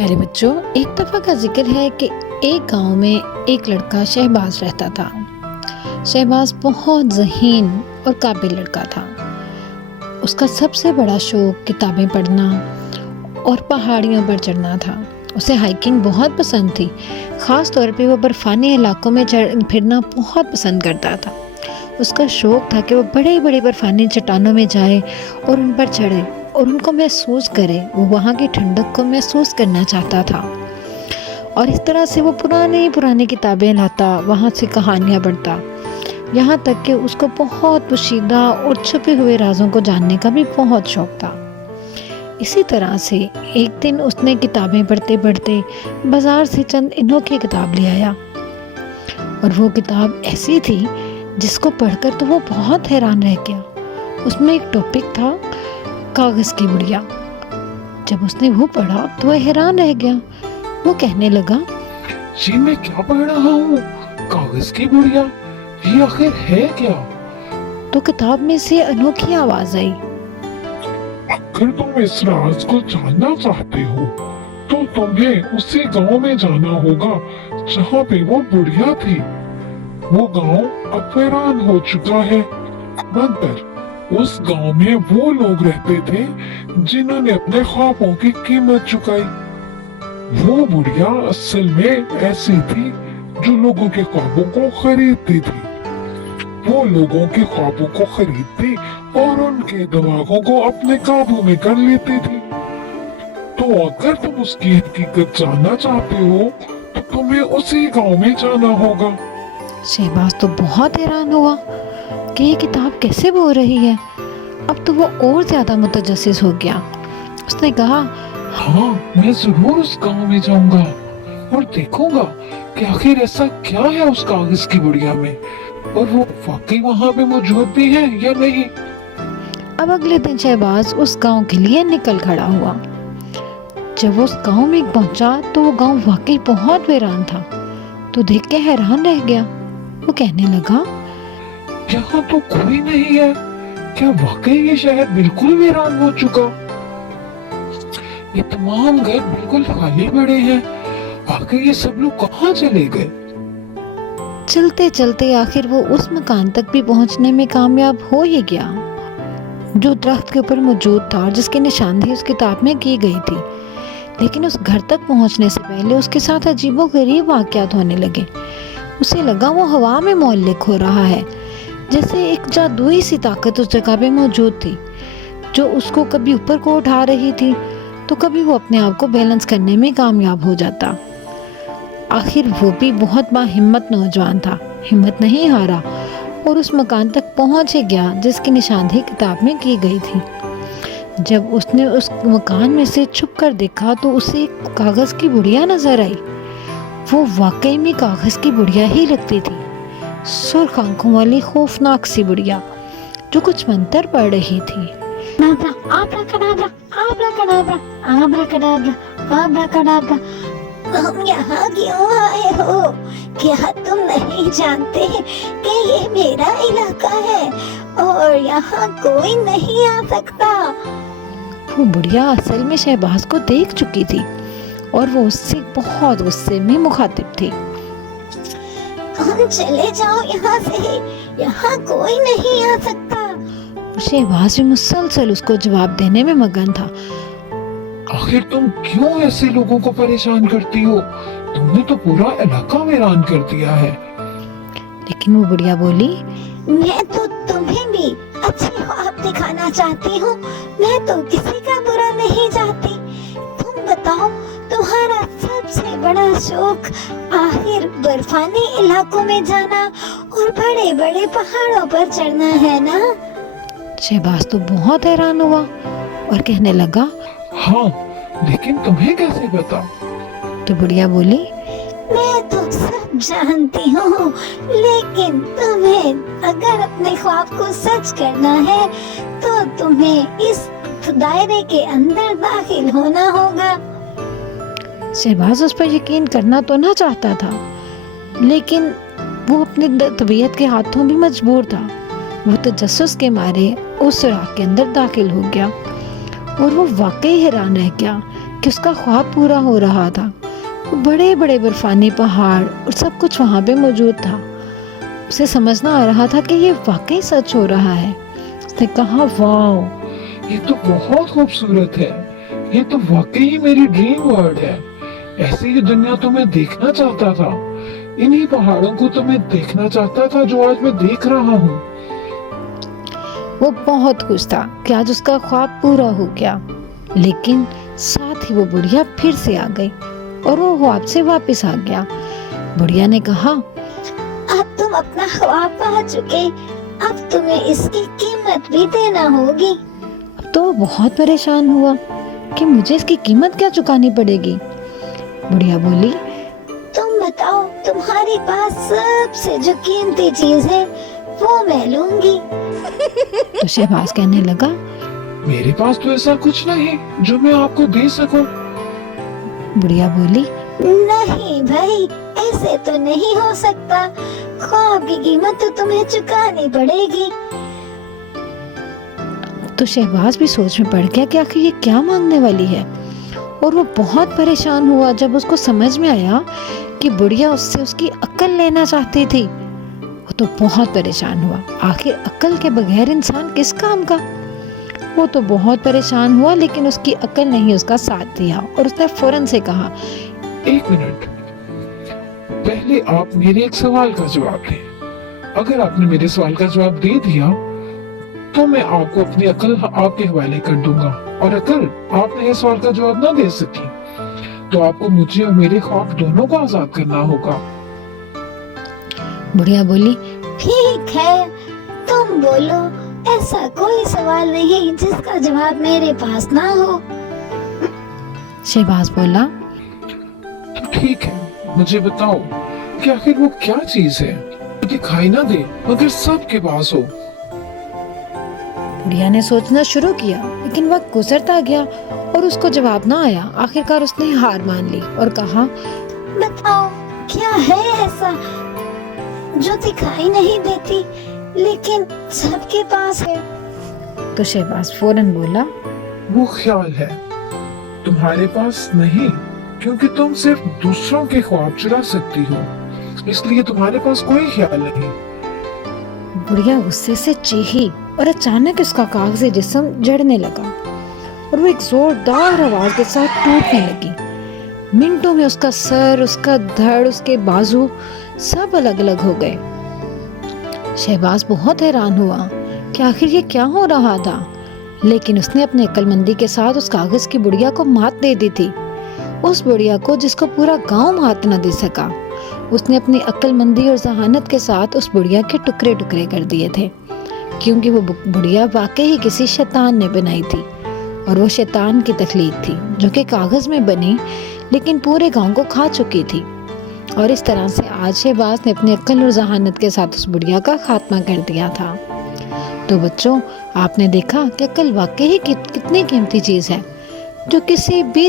प्यारे बच्चों, एक दफ़ा का जिक्र है कि एक गांव में एक लड़का शहबाज रहता था। शहबाज बहुत ज़हीन और काबिल लड़का था। उसका सबसे बड़ा शौक किताबें पढ़ना और पहाड़ियों पर चढ़ना था। उसे हाइकिंग बहुत पसंद थी। ख़ास तौर पे वो बर्फ़ानी इलाकों में फिरना बहुत पसंद करता था। उसका शौक था कि वो बड़े बड़े बर्फ़ानी चट्टानों में जाए और उन पर चढ़े और उनको महसूस करे। वो वहाँ की ठंडक को महसूस करना चाहता था और इस तरह से वो पुरानी किताबें लाता, वहाँ से कहानियाँ पढ़ता। यहाँ तक कि उसको बहुत पोशीदा और छुपे हुए राजों को जानने का भी बहुत शौक था। इसी तरह से एक दिन उसने किताबें पढ़ते पढ़ते बाजार से चंद अनोखी किताब ले आया और वो किताब ऐसी थी जिसको पढ़कर तो वो बहुत हैरान रह गया। उसमें एक टॉपिक था कागज़ की बुढ़िया। जब उसने वो पढ़ा तो वह हैरान रह गया। वो कहने लगा, ये मैं क्या पढ़ रहा हूँ? कागज की बुढ़िया, ये आखिर है क्या? तो किताब में से अनोखी आवाज आई, अगर तुम इस राज को जानना चाहते हो तो तुम्हें उसी गांव में जाना होगा जहाँ पे वो बुढ़िया थी। वो गांव अब वीरान हो चुका है, मगर उस गांव में वो लोग रहते थे जिन्होंने अपने ख्वाबों की कीमत चुकाई। वो बुढ़िया असल में ऐसी थी जो लोगों के ख्वाबों को खरीदती थी। वो लोगों के ख्वाबों को खरीदती और उनके दिमागों को अपने काबू में कर लेती थी। तो अगर तुम उसकी हकीकत जानना चाहते हो तो तुम्हें उसी गांव में जाना होगा। शहबाज तो बहुत हैरान हुआ कि ये किताब कैसे बोल रही है। अब तो वो और ज्यादा मुतजस्सिस हो गया। उसने कहा, हाँ, मैं जरूर उस गांव में जाऊंगा और देखूंगा कि आखिर ऐसा क्या है उस कागज की बुढ़िया में और वो वाकई वहाँ पे मौजूद भी है या नहीं। अब अगले दिन शहबाज उस गांव के लिए निकल खड़ा हुआ। जब वो उस गांव में पहुंचा तो वो गांव वाकई बहुत वीरान था। तो देख के हैरान रह गया। वो कहने लगा, यहाँ तो कोई नहीं है। क्या वाकई ये शहर बिल्कुल वीरान हो चुका? ये तमाम घर बिल्कुल खाली पड़े हैं। आखिर ये सब लोग कहाँ चले गए? चलते चलते आखिर वो उस मकान तक भी पहुंचने में कामयाब हो ही गया जो दरख्त के ऊपर मौजूद था और जिसकी निशानदेही उस किताब में की गई थी। लेकिन उस घर तक पहुंचने से पहले उसके साथ अजीबोगरीब वाक़यात होने लगे। उसे लगा वो हवा में मोहल्लिक हो रहा है, जैसे एक जादुई सी ताकत उस जगह पे मौजूद थी जो उसको कभी ऊपर को उठा रही थी तो कभी वो अपने आप को बैलेंस करने में कामयाब हो जाता। आखिर वो भी बहुत बाहिम्मत नौजवान था, हिम्मत नहीं हारा और उस मकान तक पहुंच ही गया जिसकी निशानदेही किताब में की गई थी। जब उसने उस मकान में से छुप कर देखा तो उसे एक कागज़ की बुढ़िया नजर आई। वो वाकई में कागज़ की बुढ़िया ही लगती थी, सुर्ख आंखों वाली खौफनाक सी बुढ़िया जो कुछ मंत्र पढ़ रही थी। तुम यहाँ क्यों आए हो? क्या तुम नहीं जानते कि ये मेरा इलाका है और यहाँ कोई नहीं आ सकता? वो बुढ़िया असल में शहबाज को देख चुकी थी और वो उससे बहुत गुस्से में मुखातिब थी। तुम चले जाओ यहाँ से, यहाँ कोई नहीं आ सकता। शहबाज भी मुसलसल उसको जवाब देने में मगन था। आखिर तुम क्यों ऐसे लोगों को परेशान करती हो? तुमने तो पूरा इलाका वीरान कर दिया है। लेकिन वो बुढ़िया बोली, मैं तो तुम्हें भी अच्छे ख्वाब दिखाना चाहती हूँ। मैं तो किसी का बुरा नहीं चाहती। तुम बताओ, तुम्हारा सबसे बड़ा शौक आखिर बर्फानी इलाकों में जाना और बड़े बड़े पहाड़ों पर चढ़ना है ना? शहबाज तो बहुत हैरान हुआ और कहने लगा, हाँ, लेकिन तुम्हें कैसे पता? तो बुढ़िया बोली, मैं तो सब जानती हूँ, लेकिन तुम्हें अगर अपने ख्वाब को सच करना है तो तुम्हें इस दायरे के अंदर दाखिल होना होगा। शहबाज उस पर यकीन करना तो ना चाहता था, लेकिन वो अपनी तबीयत के हाथों भी मजबूर था। वो तजस्सुस के मारे उस सुराख के अंदर दाखिल हो गया और वो वाकई हैरान रह गया कि उसका ख्वाब पूरा हो रहा था। बड़े बड़े बर्फानी पहाड़ और सब कुछ वहाँ पे मौजूद था। उसे समझ ना आ रहा था कि ये वाकई सच हो रहा है। उसने कहा, वाह, ये तो बहुत खूबसूरत है। ये तो वाकई ही मेरी ड्रीम वर्ल्ड है। ऐसी ही दुनिया तो मैं देखना चाहता था। इन्हीं पहाड़ों को तो मैं देखना चाहता था जो आज मैं देख रहा हूँ। वो बहुत खुश था कि आज उसका ख्वाब पूरा हो गया। लेकिन साथ ही वो बुढ़िया फिर से आ गई और वो ख्वाब से वापस आ गया। बुढ़िया ने कहा, अब तुम अपना ख्वाब पा चुके, अब तुम्हें इसकी कीमत भी देना होगी। अब तो वो बहुत परेशान हुआ कि मुझे इसकी कीमत क्या चुकानी पड़ेगी। बुढ़िया बोली, तुम बताओ, तुम्हारे पास सबसे जो कीमती चीज है वो मैं लूंगी। तो शहबाज कहने लगा, मेरे पास तो ऐसा कुछ नहीं जो मैं आपको दे सकूं। बुढ़िया बोली, नहीं भाई, ऐसे तो नहीं हो सकता। ख्वाब की कीमत तो तुम्हें चुकानी पड़ेगी। तो शहबाज भी सोच में पड़ गया कि आखिर ये क्या मांगने वाली है। और वो बहुत परेशान हुआ जब उसको समझ में आया कि बुढ़िया उससे उसकी अक्ल लेना चाहती थी। वो तो बहुत परेशान हुआ। आखिर अक्ल के बगैर इंसान किस काम का। वो तो बहुत परेशान हुआ, लेकिन उसकी अक्ल नहीं उसका साथ दिया और उसने फौरन से कहा, एक मिनट, पहले आप मेरे एक सवाल का जवाब दें। अगर आपने मेरे सवाल का जवाब दे दिया तो मैं आपको अपनी अकल आपके हवाले कर दूंगा, और अगर आपने इस सवाल का जवाब ना दे सकी तो आपको मुझे और मेरे ख्वाब दोनों को आजाद करना होगा। बुढ़िया बोली, ठीक है, तुम बोलो। ऐसा कोई सवाल नहीं जिसका जवाब मेरे पास ना हो। शहबाज बोला, तो ठीक है, मुझे बताओ कि आखिर वो क्या चीज है जो दिखाई ना दे मगर सबके पास हो। बुढ़िया ने सोचना शुरू किया, लेकिन वक्त गुजरता गया और उसको जवाब ना आया। आखिरकार उसने हार मान ली और कहा, बताओ, क्या है ऐसा जो दिखाई नहीं देती लेकिन सबके पास है? तो शहबाज फौरन बोला, वो ख्याल है। तुम्हारे पास नहीं, क्योंकि तुम सिर्फ दूसरों के ख्वाब चुरा सकती हो, इसलिए तुम्हारे पास कोई ख्याल नहीं। बुढ़िया गुस्से से चीखी और अचानक उसका कागजी जिस्म जड़ने लगा और वो एक जोरदार आवाज के साथ टूटने लगी। मिनटों में उसका सर, उसका धड़, उसके बाजू सब अलग अलग हो गए। शहबाज बहुत हैरान हुआ कि आखिर ये क्या हो रहा था, लेकिन उसने अपनी अक्लमंदी के साथ उस कागज की बुढ़िया को मात दे दी थी। उस बुढ़िया को जिसको पूरा गांव मात न दे सका। उसने अपनी अक्लमंदी और जहानत के साथ उस बुढ़िया के टुकड़े टुकड़े कर दिए थे, क्योंकि वो बुढ़िया वाकई ही किसी शैतान ने बनाई थी और वो शैतान की तख्लीक थी जो कि कागज में बनी लेकिन पूरे गांव को खा चुकी थी। और इस तरह से आज शहबाज ने अपनी अक्ल और जहानत के साथ उस बुढ़िया का खात्मा कर दिया था। तो बच्चों, आपने देखा कि अक्ल वाकई ही कितनी कीमती चीज है जो किसी भी